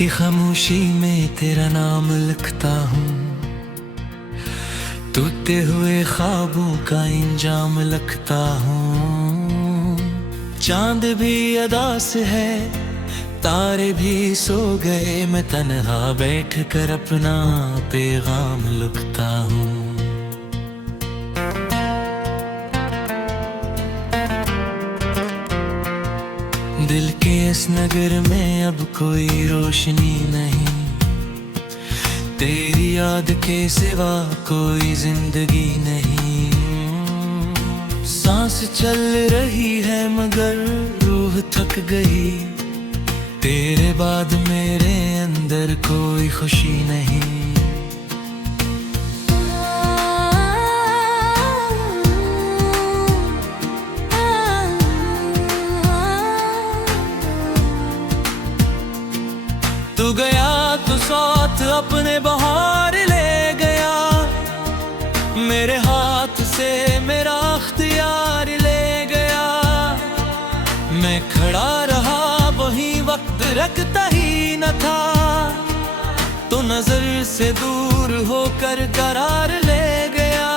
कि खामोशी में तेरा नाम लिखता हूँ, टूटे हुए ख्वाबों का इंजाम लिखता हूँ। चांद भी अदा से है, तारे भी सो गए, मैं तन्हा बैठ कर अपना पैगाम लिखता हूँ। दिल के इस नगर में अब कोई रोशनी नहीं, तेरी याद के सिवा कोई जिंदगी नहीं। सांस चल रही है मगर रूह थक गई, तेरे बाद मेरे अंदर कोई खुशी नहीं। तू गया तो साथ अपने बहार ले गया, मेरे हाथ से मेरा अख्तियार ले गया। मैं खड़ा रहा वहीं, वक्त रखता ही न था, तो नजर से दूर होकर करार ले गया।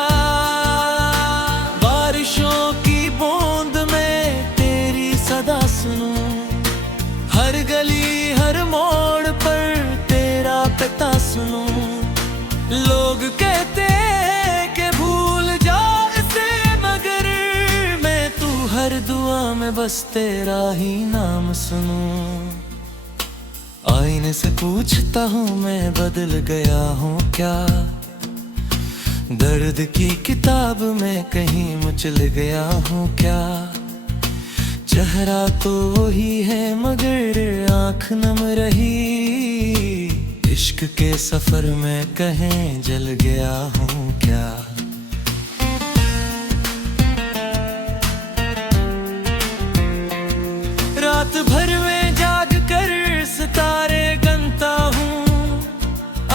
बारिशों की बूंद में तेरी सदा सुनूं, हर गली हर मोड़ पर तेरा पता सुनूं। लोग कहते कि भूल जा इसे, मगर मैं तू हर दुआ में बस तेरा ही नाम सुनूं। आईने से पूछता हूँ मैं बदल गया हूँ क्या, दर्द की किताब में कहीं मुचल गया हूँ क्या। चेहरा तो वही है मगर आँख नम रही, इश्क के सफर में कहीं जल गया हूँ क्या। रात भर में जाग कर सितारे गिनता हूँ,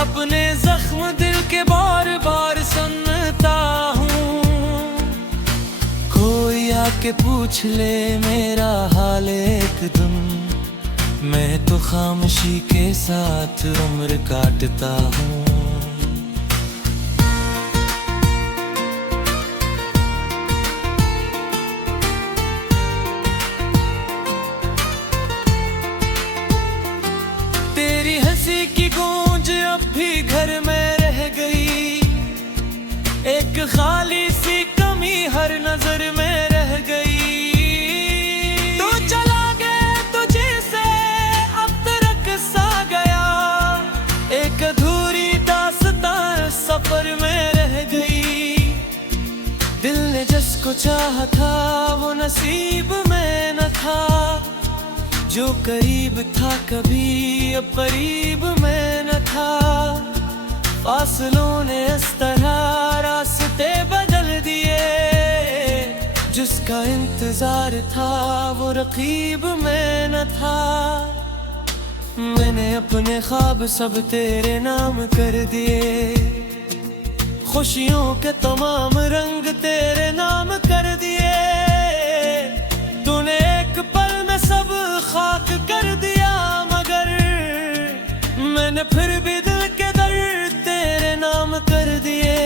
अपने जख्म दिल के बार बार सुनता हूँ। कोई आके पूछ ले मेरा हाल एक दिन, मैं तो खामोशी के साथ उम्र काटता हूँ। तेरी हंसी की गूंज अब भी घर में रह गई, एक खाली सी कमी हर नजर में रह गई। तू चला गया तुझे से अब तक सा गया, एक अधूरी दास्तां सफर में रह गई। दिल ने जिसको चाहा था वो नसीब में न था, जो करीब था कभी अब करीब में न था। फासलों ने इस तरह रास्ते बदल दिए, जिसका इंतजार था वो रकीब में न था। मैंने अपने ख्वाब सब तेरे नाम कर दिए, खुशियों के तमाम रंग तेरे नाम कर दिए। तूने एक पल में सब खाक कर दिया, मगर मैंने फिर भी दिल के दर्द तेरे नाम कर दिए।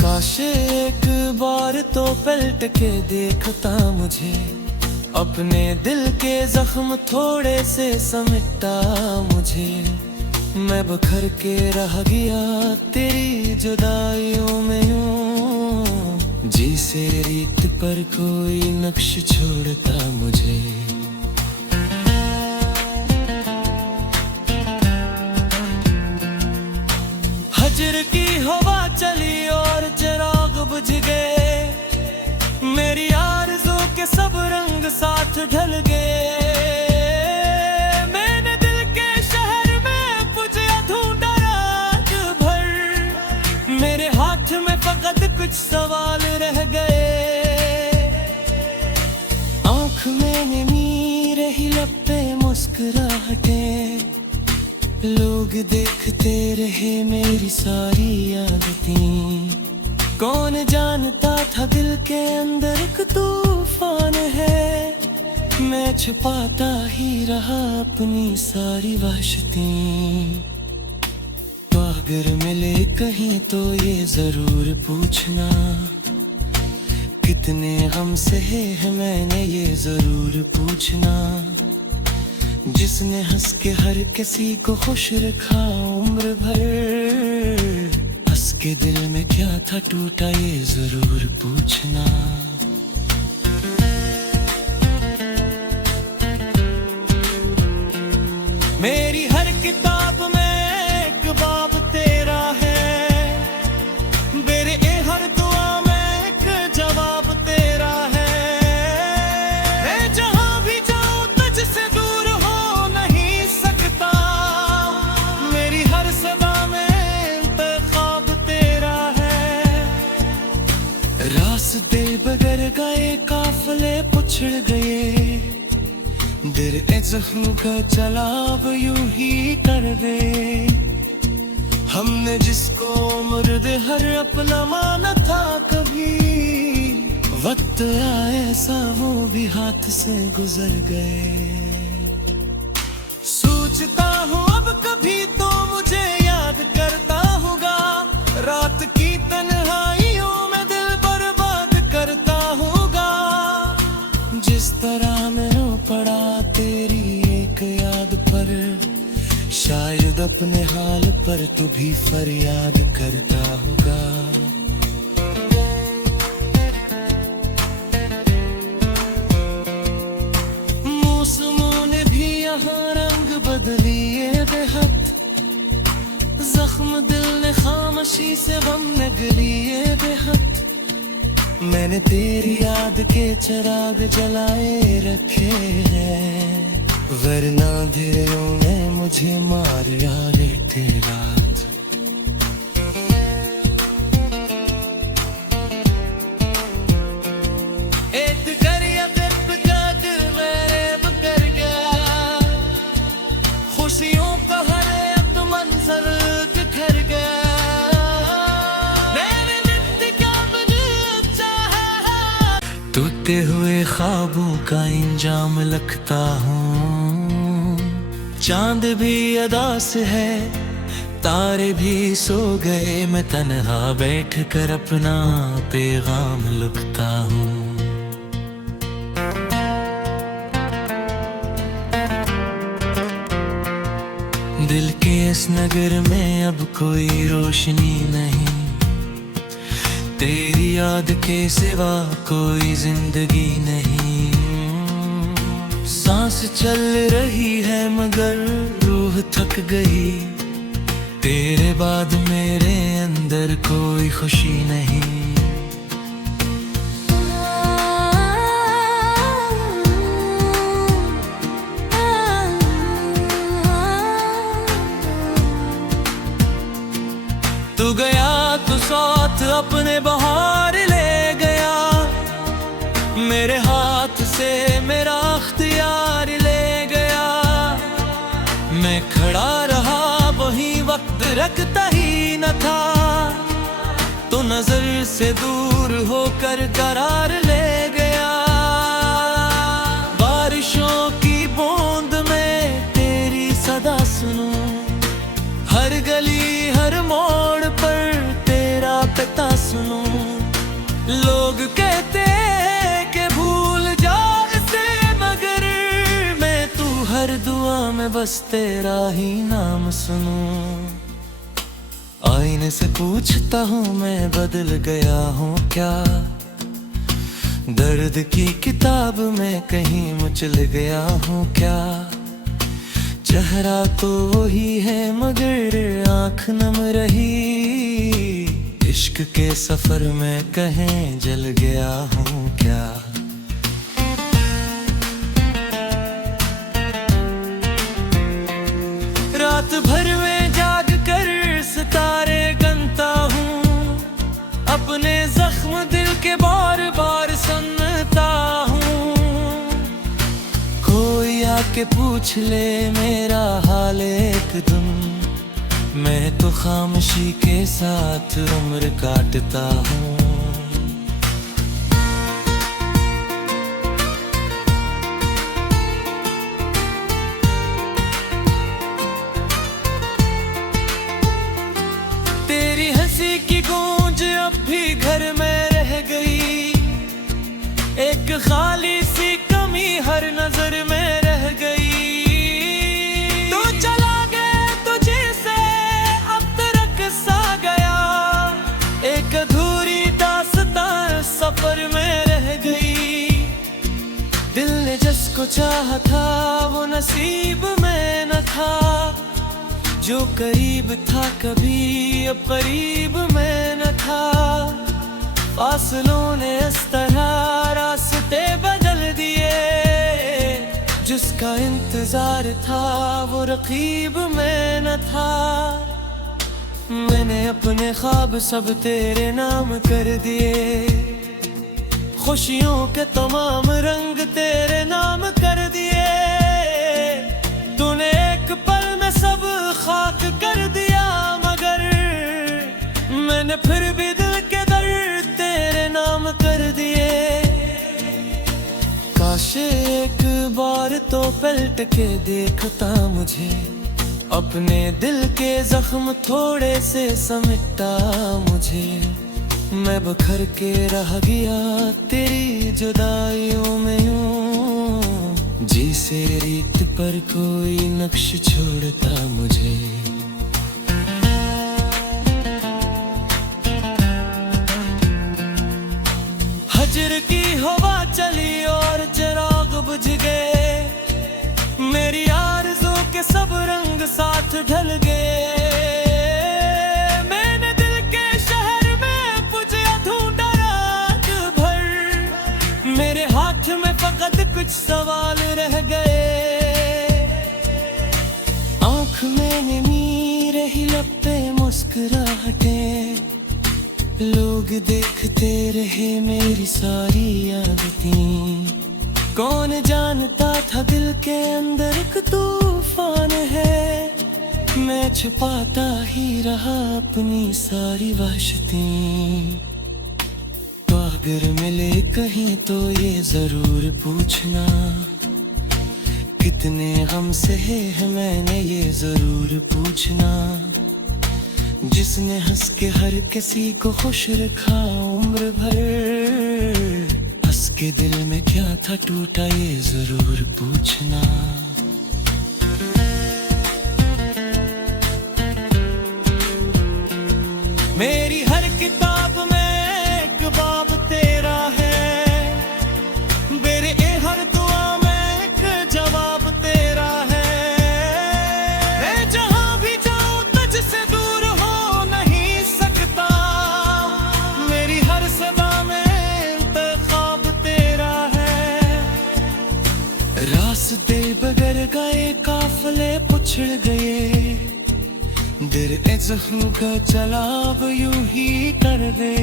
काश एक बार तो पलट के देखता मुझे, अपने दिल के जख्म थोड़े से समेटा मुझे। मैं बखर के रह गया तेरी जुदाइयों में यूं, जिसे रीत पर कोई नक्श छोड़ता मुझे। हजर की हवा चली और चिराग बुझ गए, मेरी आरज़ू के सब रंग साथ ढल गए। मैंने दिल के शहर में पुजिया ढूंढा रात भर, मेरे हाथ में फकत कुछ सवाल रह गए। आँख में नमी रही, लब पे मुस्कुराहटें, लोग देखते रहे मेरी सारी आदतें। कौन जानता था दिल के अंदर एक तूफान है, मैं छुपाता ही रहा अपनी सारी वहशती। तो अगर मिले कहीं तो ये जरूर पूछना, कितने गम सहे हैं मैंने ये जरूर पूछना। जिसने हंस के हर किसी को खुश रखा उम्र भर, हंस के दिल में क्या था टूटा ये जरूर पूछना। मेरी हर किताब में एक बाब तेरा है, मेरे हर दुआ में एक जवाब तेरा है। मैं जहां भी जाऊं तुझसे दूर हो नहीं सकता, मेरी हर सदा में इंतखाब तेरा है। रास्ते बगैर गए काफले पिछड़ गए, दिल जख्म का चलाव यूं ही कर गए। हमने जिसको उम्र दे हर अपना माना था कभी, वक्त आया ऐसा वो भी हाथ से गुजर गए। सोचता हूँ अब कभी तो मुझे याद करता होगा, रात की तन्हाइयों में दिल बर्बाद करता होगा। जिस तरह मैं रो पड़ा तेरी एक याद पर, शायद अपने हाल पर तू भी फरियाद करता होगा। मौसमों ने भी यहाँ रंग बदलिए बेहद, जख्म दिल ने खामोशी से गम निगलिए बेहद। मैंने तेरी याद के चिराग जलाए रखे हैं, वरना अंधेरों ने मुझे मार रे रात। एक करिया दर्द का दिल मेरे मुकर गया, खुशियों का हर एक मंजर बिखर गया। टूटे हुए ख्वाबों का इंजाम लगता हूँ, चांद भी अदास है तारे भी सो गए, मैं तन्हा बैठ कर अपना पैगाम लिखता हूँ। दिल के इस नगर में अब कोई रोशनी नहीं, तेरी याद के सिवा कोई जिंदगी नहीं। सांस चल रही है मगर रूह थक गई, तेरे बाद मेरे अंदर कोई खुशी नहीं। तू गया तो साथ अपने बहार ले गया, मेरे हाथ से मेरा अख्तियार ले गया। मैं खड़ा रहा वही वक्त रखता ही न था, तो नजर से दूर होकर करार ले गया। बारिशों की बूंद में तेरी सदा सुनूं, हर गली हर मोड़ पर तेरा पता सुनूं। लोग कहते कि भूल जा इसे, मगर मैं तू हर दुआ में बस तेरा ही नाम सुनूं। आईने से पूछता हूँ मैं बदल गया हूँ क्या, दर्द की किताब में कहीं मचल गया हूँ क्या। चेहरा तो वही है मगर आँख नम रही, इश्क के सफर में कहीं जल गया हूँ क्या। रात भर में जाग कर सितारे गनता हूँ, अपने जख्म दिल के बार बार सुनता हूँ। कोई आके पूछ ले मेरा हाल एक दिन, मैं तो खामोशी के साथ उम्र काटता हूँ। एक खाली सी कमी हर नजर में रह गई। तू चला गया तुझे से अब तक सा गया, एक अधूरी दास्तां सफर में रह गई। दिल ने जिसको चाहा था वो नसीब में न था, जो करीब था कभी अब करीब में न था। फासलों ने इस तरह रास्ते बदल दिए, जिसका इंतजार था वो रकीब में न था। मैंने अपने ख्वाब सब तेरे नाम कर दिए, खुशियों के तमाम रंग तेरे नाम कर दिए। तूने एक पल में सब खाक कर दिया, मगर मैंने फिर भी दिल के दर्द तेरे नाम कर दिए। काश एक बार तो पलट के देखता मुझे, अपने दिल के जख्म थोड़े से समेटता मुझे। मैं बखर के रह गया तेरी जुदाइयों में यूं, जिसे रीत पर कोई नक्श छोड़ता मुझे। हजर की हवा चली और चिराग बुझ गए, मेरी आरज़ू के सब रंग साथ ढल गए। कुछ सवाल रह गए, आँख में नमी रही, लब पे मुस्कुराहटें। लोग देखते रहे मेरी सारी आदतें, कौन जानता था दिल के अंदर एक तूफान है। मैं छुपाता ही रहा अपनी सारी वहशतें। अगर मिले कहीं तो ये जरूर पूछना, कितने गम सहे हैं मैंने ये जरूर पूछना। जिसने हंस के हर किसी को खुश रखा उम्र भर, हंस के दिल में क्या था टूटा ये जरूर पूछना। मेरी हर किताब में एक बाब तेरा है, मेरे हर दुआ में एक जवाब तेरा है। मैं जहां भी जाऊं तुझसे दूर हो नहीं सकता, मेरी हर सदा में इंतखाब तेरा है। रास्ते बगर गए काफले पिछड़ गए, दिल जख्म का जलाब यूं ही कर दे।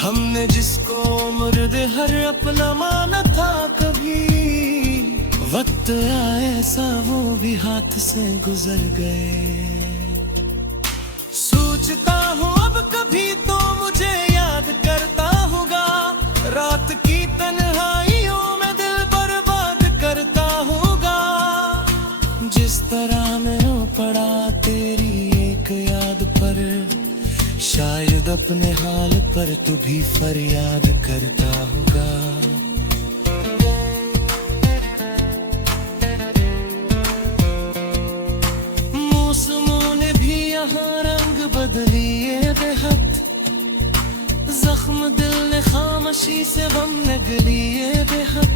हमने जिसको उम्र दे हर अपना माना था कभी, वक्त आया ऐसा वो भी हाथ से गुजर गए। सोचता हूँ अब कभी तो मुझे याद करता होगा, रात की तन्हाइयों में दिल बर्बाद करता होगा। जिस तरह मैं पड़ा तेरी एक याद पर, शायद अपने हाल पर तू भी फरियाद करता होगा। मौसमों ने भी यहाँ रंग बदलिए बेहद, जख्म दिल ने खामोशी से गम निगलिए बेहद।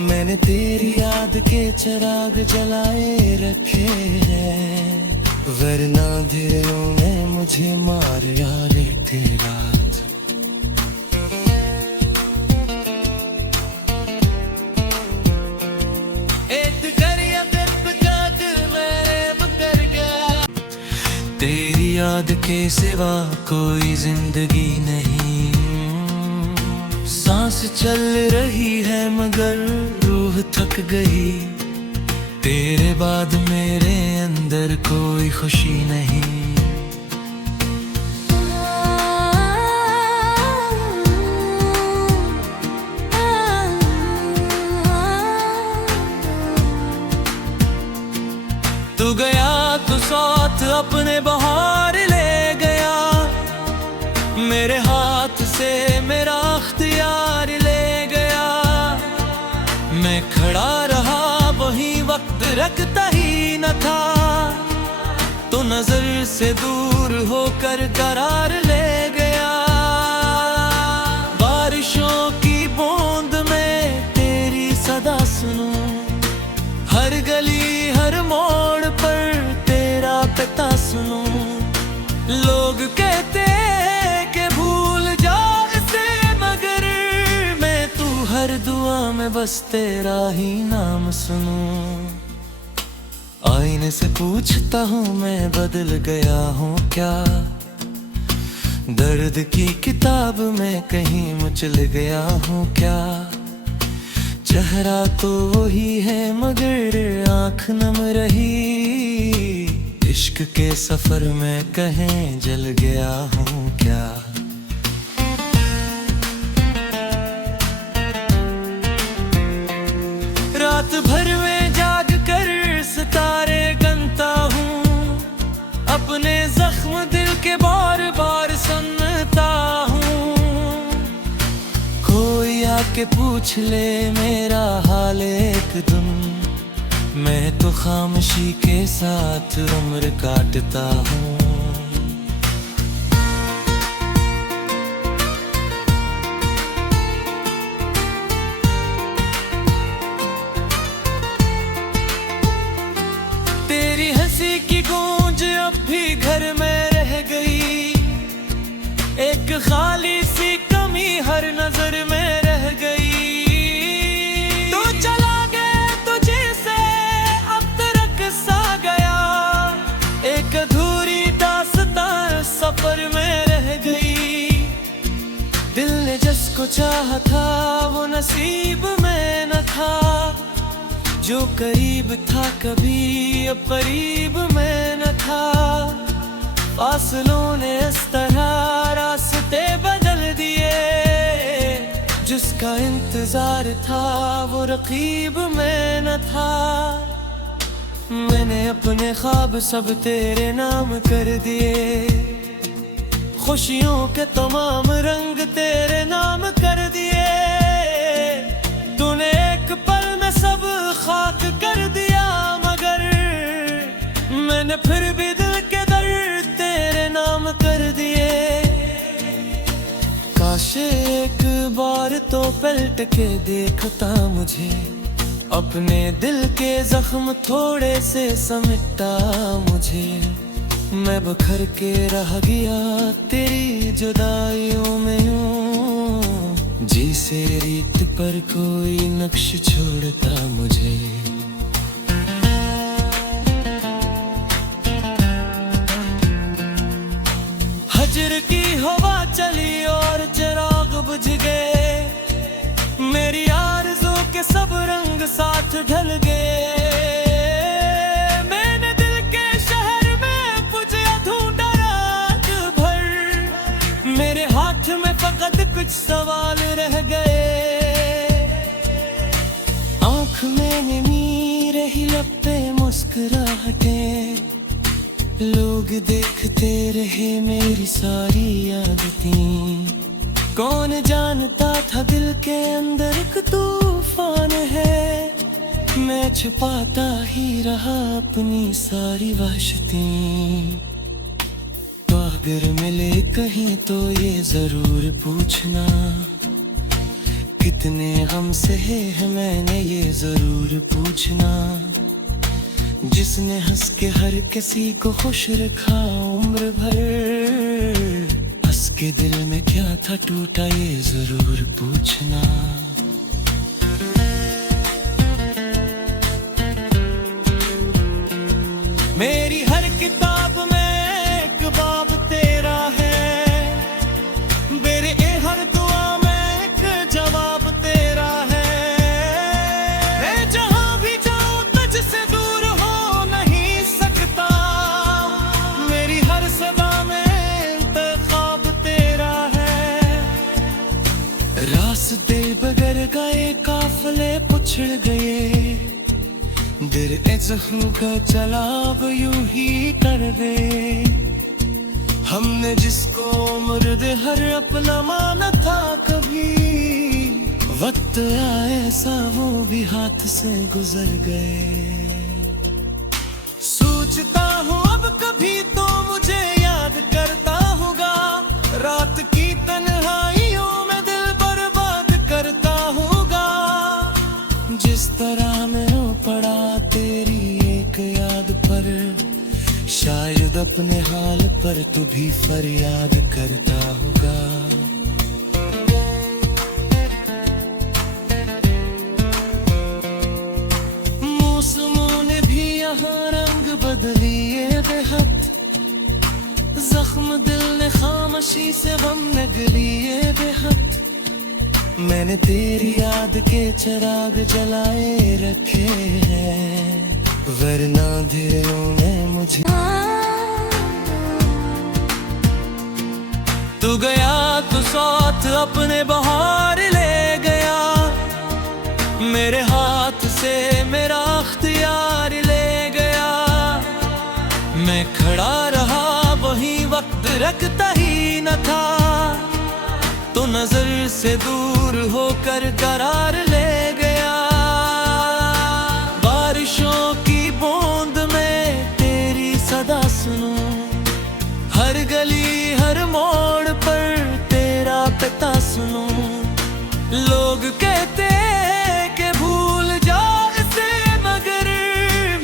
मैंने तेरी याद के चिराग जलाए रखे हैं, वरना दिलों ने मुझे मार यारे रात। तेरी याद के सिवा कोई जिंदगी नहीं, सांस चल रही है मगर रूह थक गई। तेरे बाद मेरे अंदर कोई खुशी नहीं। तू गया तो साथ अपने बहार ले गया, मेरे हाथ से मेरा अख्तियार था तो नजर से दूर होकर करार ले गया। बारिशों की बूंद में तेरी सदा सुनूं, हर गली हर मोड़ पर तेरा पिता सुनूं। लोग कहते कि भूल जा इसे, मगर मैं तू हर दुआ में बस तेरा ही नाम सुनूं। आईने से पूछता हूँ मैं बदल गया हूँ क्या, दर्द की किताब में कहीं मचल गया हूँ क्या। चेहरा तो वही है मगर आँख नम रही, इश्क के सफर में कहीं जल गया हूँ क्या। रात भर में जाग कर सितारे गनता हूँ, अपने जख्म दिल के बार बार सुनता हूँ। कोई आके पूछ ले मेरा हाल एक दिन, मैं तो खामोशी के साथ उम्र काटता हूँ। तेरी हंसी की गूंज अब भी घर में रह गई, एक खाली सी कमी हर नजर में रह गई। तू चला गया तुझे से अब तक सा गया, एक अधूरी दास्तां सफर में रह गई। दिल ने जिसको चाहा था वो नसीब में न था, जो करीब था कभी अब करीब में न था। फासलों ने इस तरह रास्ते बदल दिए, जिसका इंतजार था वो रकीब में न था। मैंने अपने ख्वाब सब तेरे नाम कर दिए, खुशियों के तमाम रंग तेरे नाम कर दिए। तूने एक पल में सब खाक कर दिया, मगर मैंने फिर भी दिल के दर्द तेरे नाम कर दिए। काश एक बार तो पलट के देखता मुझे, अपने दिल के जख्म थोड़े से समेटता मुझे। मैं बखर के रह गया तेरी जुदाइयों में यूं, जी से रीत पर कोई नक्श छोड़ता मुझे। हजर की हवा चली और चिराग बुझ गए, मेरी आरज़ू के सब रंग साथ ढल गए। मैंने दिल के शहर में पुजिया ढूंढा रात भर, मेरे हाथ में फकत कुछ सवाल रह गए। आँख में नमी रही, लब पे मुस्कुराहटें, लोग देखते रहे मेरी सारी आदतें। कौन जानता था दिल के अंदर एक तूफान है, मैं छुपाता ही रहा अपनी सारी वहशतें। तो अगर मिले कहीं तो ये जरूर पूछना, कितने गम सहे हैं मैंने ये जरूर पूछना। जिसने हंस के हर किसी को खुश रखा उम्र भर, हंस के दिल में क्या था टूटा ये जरूर पूछना। मेरी हर किताब में एक बाब तेरा है, मेरे हर दुआ में एक जवाब तेरा है। मैं जहां भी जाऊं तुझसे दूर हो नहीं सकता, मेरी हर सदा में इंतखाब तेरा है। रास्ते बगर गए काफले पिछड़ गए, दिल जख्म का जलाब यूं ही कर गए। हमने जिसको उम्र दे हर अपना माना था कभी, वक्त आया ऐसा वो भी हाथ से गुजर गए। सोचता हूँ अब कभी तो मुझे याद करता होगा। रात की तन्हाइयों में दिल बर्बाद करता होगा। जिस तरह मैं रो पड़ा तेरी एक याद पर, शायद अपने हाल पर तू भी फरियाद करता होगा। मौसमों ने भी यहाँ रंग बदलिए बेहद, जख्म दिल ने खामोशी से गम निगलिए बेहद। मैंने तेरी याद के चिराग जलाए रखे हैं, वरना अंधेरों में मुझे तू गया तो साथ अपने बाहर ले गया। मेरे हाथ से मेरा अख्तियार ले गया। मैं खड़ा रहा वही वक्त रखता ही न था, तो नजर से दूर होकर करार ले गया। बारिशों की बूंद में तेरी सदा सुनूं, हर गली हर मोड़ पर तेरा पता सुनूं। लोग कहते कि भूल जा इसे, मगर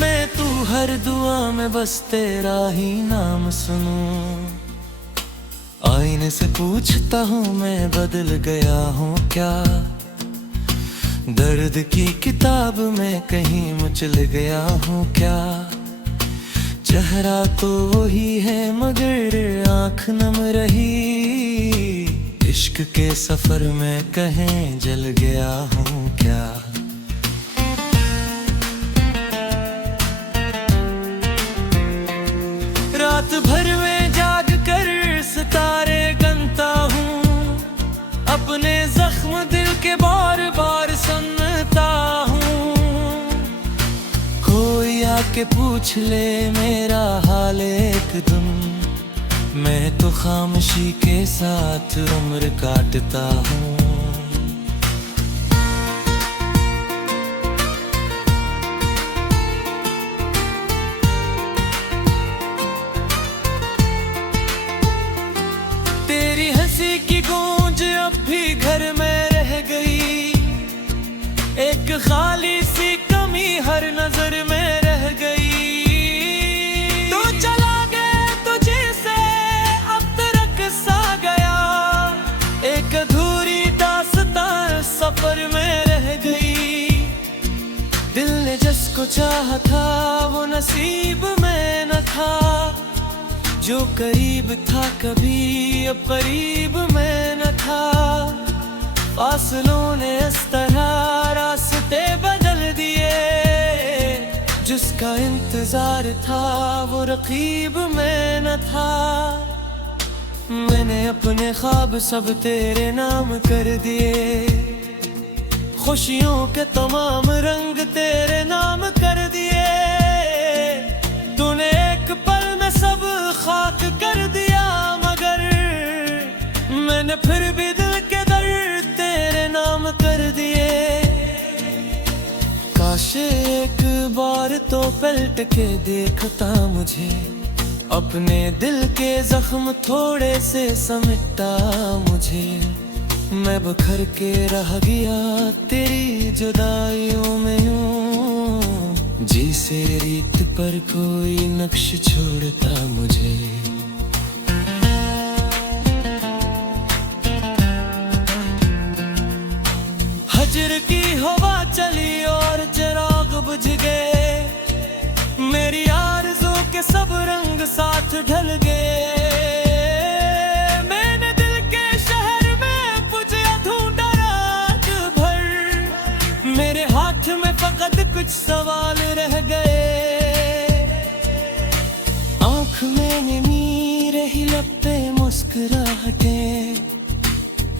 मैं तू हर दुआ में बस तेरा ही नाम सुनूं। आईने से पूछता हूँ मैं बदल गया हूँ क्या, दर्द की किताब में कहीं मुचल गया हूँ क्या। चेहरा तो वही है मगर आँख नम रही, इश्क के सफर में कहीं जल गया हूँ क्या। रात भर में जाग कर सितारे गनता हूँ, अपने जख्म दिल के बार बार सुनता हूँ। कोई आके पूछ ले मेरा हाल एक दिन, मैं तो खामोशी के साथ उम्र काटता हूँ। तेरी हंसी की गूंज अब भी घर में रह गई, एक खाली सी कमी हर नजर में रह गई। तू चला गया तुझे से अब तक सा गया, एक अधूरी दास्तां सफर में रह गई। दिल ने जिसको चाहा था वो नसीब में न था, जो करीब था कभी अब करीब में न था। फासलों ने इस तरह रास्ते बदल दिए, जिसका इंतजार था वो रकीब में न था। मैंने अपने ख्वाब सब तेरे नाम कर दिए, खुशियों के तमाम रंग तेरे नाम कर दिए। तूने एक पल में सब खाक कर दिया, मगर मैंने फिर भी दिल के दर्द तेरे नाम कर दिए। काश एक बार तो पलट के देखता मुझे, अपने दिल के जख्म थोड़े से समेटता मुझे। मैं बखर के रह गया तेरी जुदाइयों में यूं, जिसे रीत पर कोई नक्श छोड़ता मुझे। हजर की हवा चली और चिराग बुझ गए, मेरी आरज़ू के सब रंग साथ ढल गए। मैंने दिल के शहर में पूछा ढूंढा रात भर, मेरे हाथ में फकत कुछ सवाल रह गए। आँख में नमी रही, लब पे मुस्कुराहटें,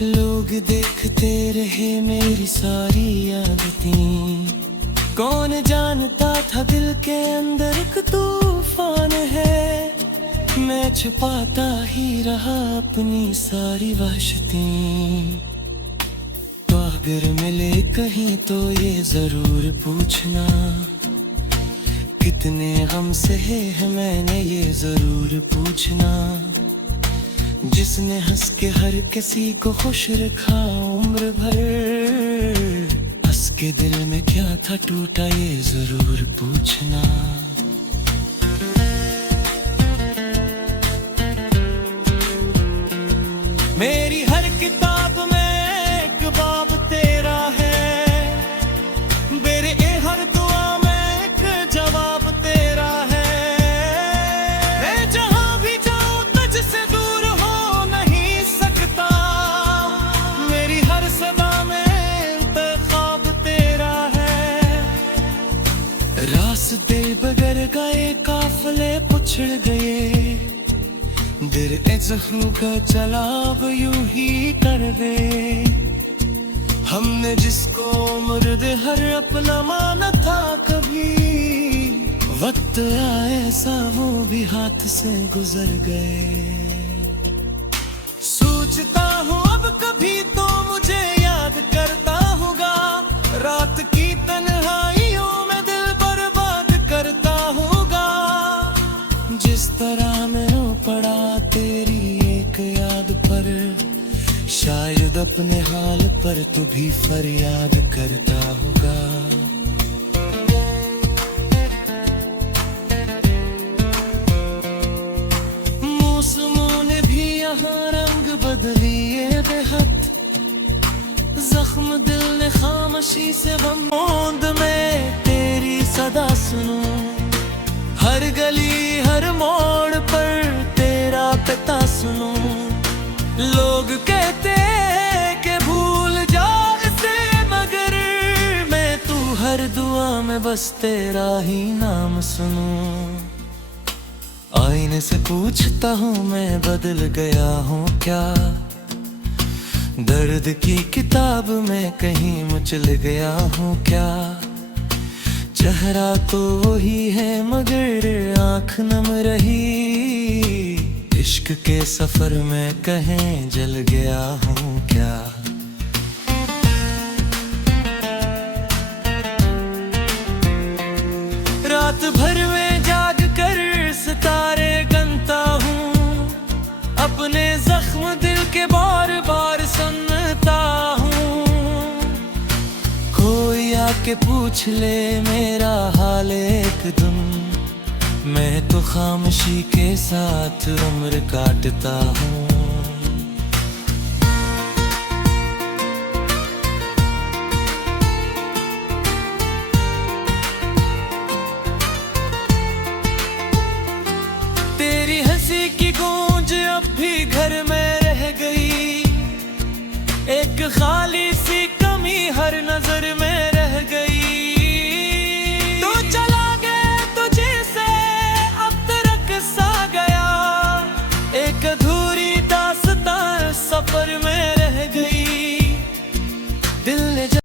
लोग देखते रहे मेरी सारी आदतें। कौन जानता था दिल के अंदर एक तूफान है, मैं छुपाता ही रहा अपनी सारी वहशतें। तो अगर मिले कहीं तो ये जरूर पूछना कि कितने गम सहे हैं मैंने ये जरूर पूछना, जिसने हंस के हर किसी को खुश रखा उम्र भर, हंस के दिल में क्या था टूटा ये जरूर पूछना। मेरी हर किताब में एक बाब तेरा है, मेरे हर दुआ में एक जवाब तेरा है। मैं जहां भी जाऊं तुझसे दूर हो नहीं सकता, मेरी हर सदा में इंतखाब तेरा है। रास्ते बगैर गए काफले पिछड़ गए, दिल जख्म का जलाब यूं ही कर गए। हमने जिसको मुर्द हर अपना माना था कभी, वक्त आए ऐसा वो भी हाथ से गुजर गए। सोचता हूँ अब कभी तो मुझे याद करता होगा, रात की तन्हाइयों में दिल बर्बाद करता होगा। जिस तरह मैं रो पड़ा तेरी एक याद पर, शायद अपने हाल पर तू भी फरियाद करता होगा। मौसमों ने भी यहाँ रंग बदलिए बेहद, जख्म दिल ने खामोशी से गम मौंद में तेरी सदा सुनूं। हर गली हर मोड़ पर तेरा पता सुनूं। लोग कहते कि भूल जा इसे, मगर मैं तू हर दुआ में बस तेरा ही नाम सुनूं। आईने से पूछता हूँ मैं बदल गया हूँ क्या, दर्द की किताब में कहीं मुचल गया हूँ क्या। चेहरा तो वही है मगर आँख नम रही, इश्क के सफर में कहीं जल गया हूँ क्या। रात भर में जाग कर सितारे गिनता हूँ, अपने जख्म दिल के बार बार सुनता हूँ। कोई आके पूछ ले मेरा हाल एक दिन, मैं तो खामोशी के साथ उम्र काटता हूँ।